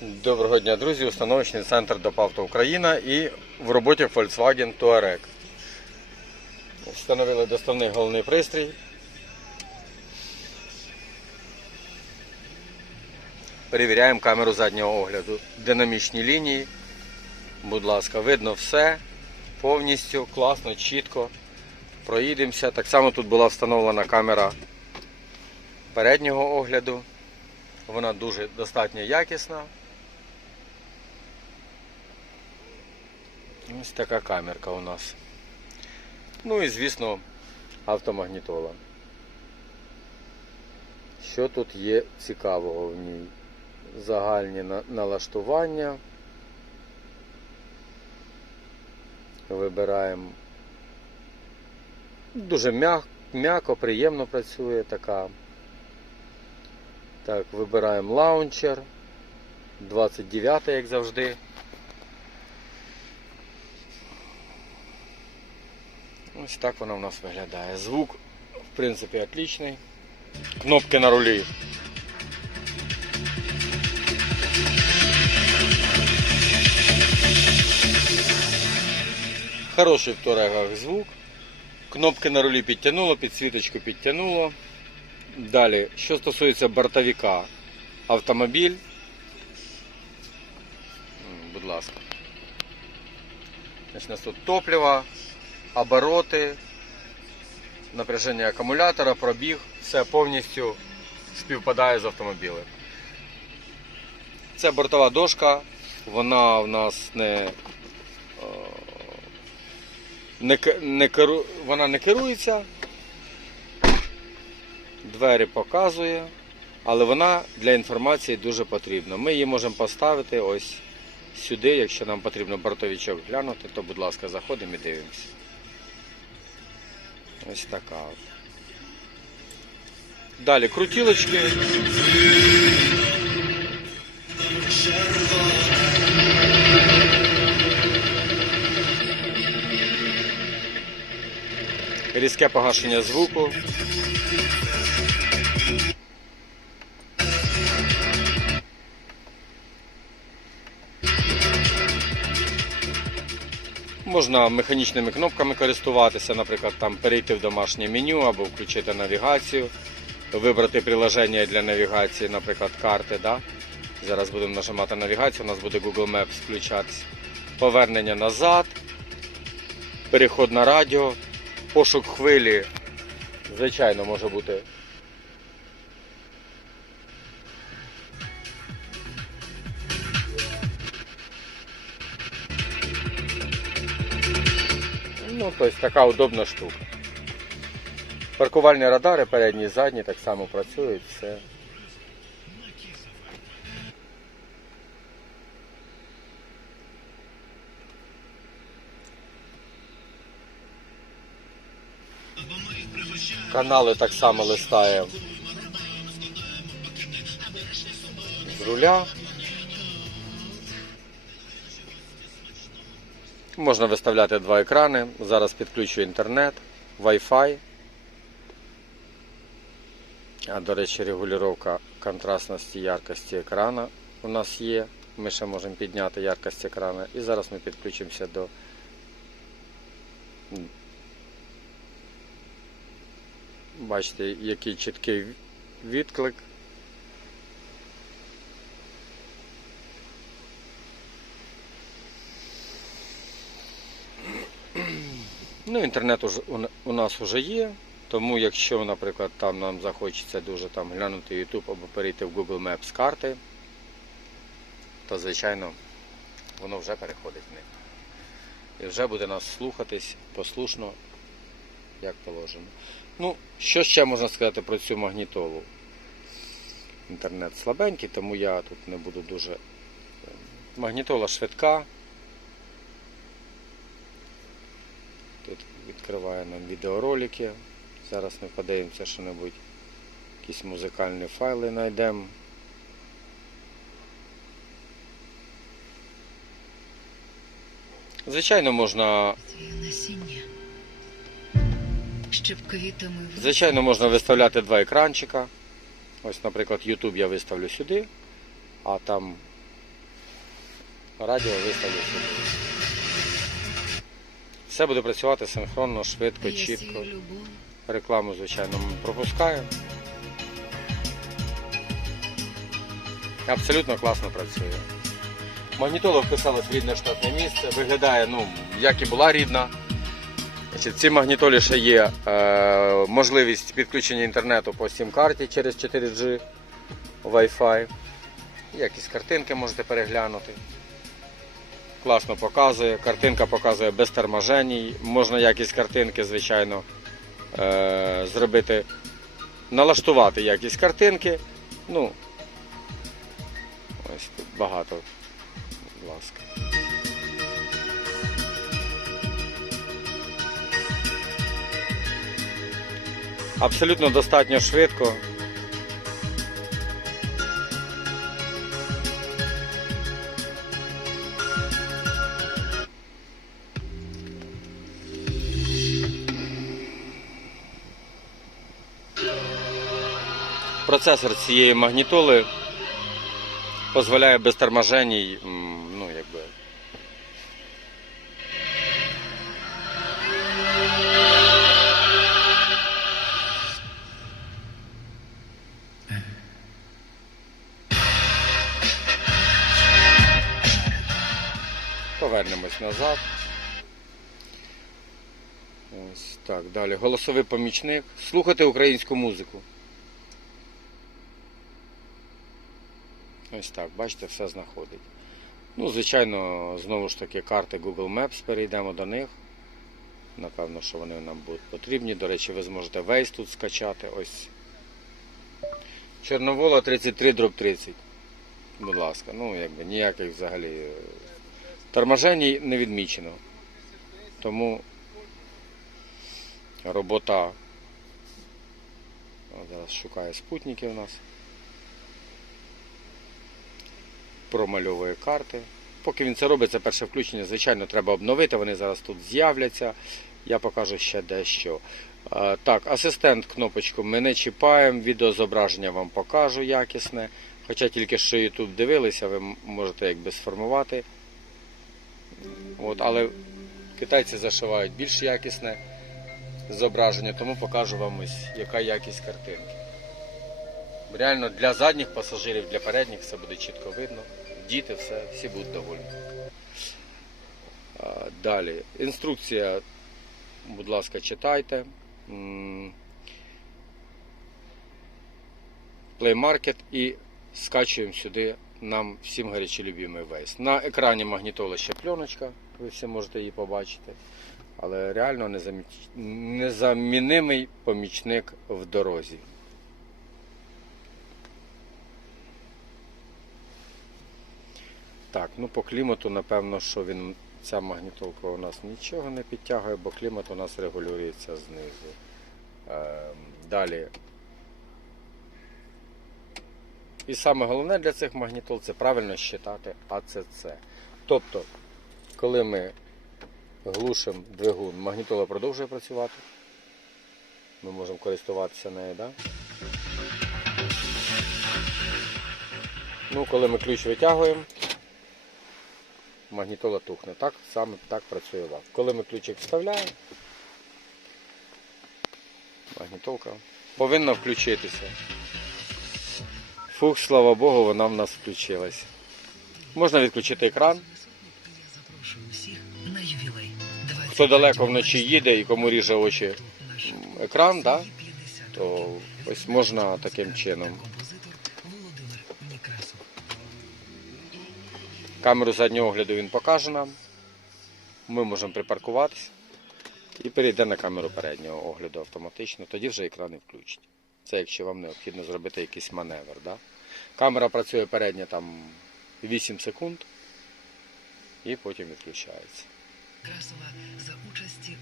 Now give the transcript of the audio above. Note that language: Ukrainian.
Доброго дня, друзі! Установочний центр ДОПАВТО Україна і в роботі Volkswagen Touareg. Встановили доставний головний пристрій. Перевіряємо камеру заднього огляду. Динамічні лінії. Будь ласка, видно все повністю, класно, чітко. Проїдемося. Так само тут була встановлена камера переднього огляду. Вона дуже достатньо якісна. Ось така камерка у нас. Ну і звісно автомагнітола. Що тут є цікавого в ній? Загальні налаштування. Вибираємо. Дуже м'як- м'яко, приємно працює така. Так, вибираємо лаунчер. 29 як завжди. Ось так вона у нас виглядає. Звук, в принципі, отличний. Кнопки на рулі. Хороший в турегах звук. Кнопки на рулі підтягнуло, підсвіточку підтягнуло. Далі, що стосується бортовика, автомобіль. Будь ласка. Значить, у нас тут топливо, обороти, напряження акумулятора, пробіг, все повністю співпадає з автомобілем. Це бортова дошка, вона в нас не, е, не, не керу, вона не керується, двері показує, але вона для інформації дуже потрібна. Ми її можемо поставити ось сюди, якщо нам потрібно бортовичок глянути, то будь ласка, заходимо і дивимося. Ось така. от. Далі крутілочки. Різке погашення звуку. Можна механічними кнопками користуватися, наприклад, там перейти в домашнє меню або включити навігацію, вибрати приложення для навігації, наприклад, карти. Да? Зараз будемо нажимати навігацію, у нас буде Google Maps включатися. Повернення назад, переход на радіо, пошук хвилі, звичайно, може бути. Ну, тобто така удобна штука. Паркувальні радари, передні, задні так само працюють, все. Канали так само листає з руля. Можна виставляти два екрани. Зараз підключу інтернет, Wi-Fi. А до речі, регулювання контрастності яркості екрана у нас є. Ми ще можемо підняти яркость екрана. І зараз ми підключимося до Бачите, який чіткий відклик. Інтернет у, нас вже є, тому якщо, наприклад, там нам захочеться дуже там глянути YouTube або перейти в Google Maps карти, то звичайно воно вже переходить в них. І вже буде нас слухатись послушно, як положено. Ну, що ще можна сказати про цю магнітолу? Інтернет слабенький, тому я тут не буду дуже. е, Магнітола швидка. Тут відкриває нам відеоролики. Зараз ми подивимося що-небудь. Якісь музикальні файли знайдемо. Звичайно, можна Звичайно, можна виставляти два екранчика. Ось, наприклад, YouTube я виставлю сюди, а там Радіо виставлю сюди. Все буде працювати синхронно, швидко, чітко. Рекламу, звичайно, ми пропускаємо. Абсолютно класно працює. Магнітола вписалась в рідне штатне місце, виглядає, ну, як і була рідна. Значить, в цій магнітолі ще є е, можливість підключення інтернету по сім-карті через 4G Wi-Fi. Якісь картинки можете переглянути. Класно показує. Картинка показує без торможеній. Можна якість картинки, звичайно, е, зробити, налаштувати якість картинки. Ну, ось тут багато, будь ласка. Абсолютно достатньо швидко. Процесор цієї магнітоли дозволяє без торможеній, м, ну, якби. Повернемось назад. Ось так, далі. Голосовий помічник. Слухати українську музику. Ось так, бачите, все знаходить. Ну, звичайно, знову ж таки, карти Google Maps, перейдемо до них. Напевно, що вони нам будуть потрібні. До речі, ви зможете Waze тут скачати. Ось. Чорновола 33 дроб 30. Будь ласка, ну якби ніяких взагалі е, торможеній не відмічено. Тому робота. Зараз шукає спутники у нас. Промальовує карти. Поки він це робить, це перше включення, звичайно, треба обновити. Вони зараз тут з'являться. Я покажу ще дещо. Так, асистент кнопочку ми не чіпаємо, відеозображення вам покажу якісне. Хоча тільки що YouTube дивилися, ви можете якби сформувати. От, але китайці зашивають більш якісне зображення, тому покажу вам ось яка якість картинки. Реально для задніх пасажирів, для передніх все буде чітко видно. Діти, все, всі будуть довольні. Далі. Інструкція, будь ласка, читайте. Play Market і скачуємо сюди нам всім гарячі любимий вейс. На екрані магнітола ще пленочка, ви всі можете її побачити. Але реально незамінимий помічник в дорозі. Так, ну по клімату, напевно, що він ця магнітолка у нас нічого не підтягує, бо клімат у нас регулюється знизу. Ем, далі. І саме головне для цих магнітол це правильно считати АЦЦ. Тобто, коли ми глушимо двигун, магнітола продовжує працювати. Ми можемо користуватися нею? Да? Ну, коли ми ключ витягуємо, магнітола тухне. Так саме так працює лак. Коли ми ключик вставляємо, магнітолка повинна включитися. Фух, слава Богу, вона в нас включилась. Можна відключити екран. Хто далеко вночі їде і кому ріже очі екран, да, то ось можна таким чином. Камеру заднього огляду він покаже нам. Ми можемо припаркуватися і перейде на камеру переднього огляду автоматично. Тоді вже екрани включить. Це якщо вам необхідно зробити якийсь маневр. Да? Камера працює передня там 8 секунд і потім відключається. Красова за участі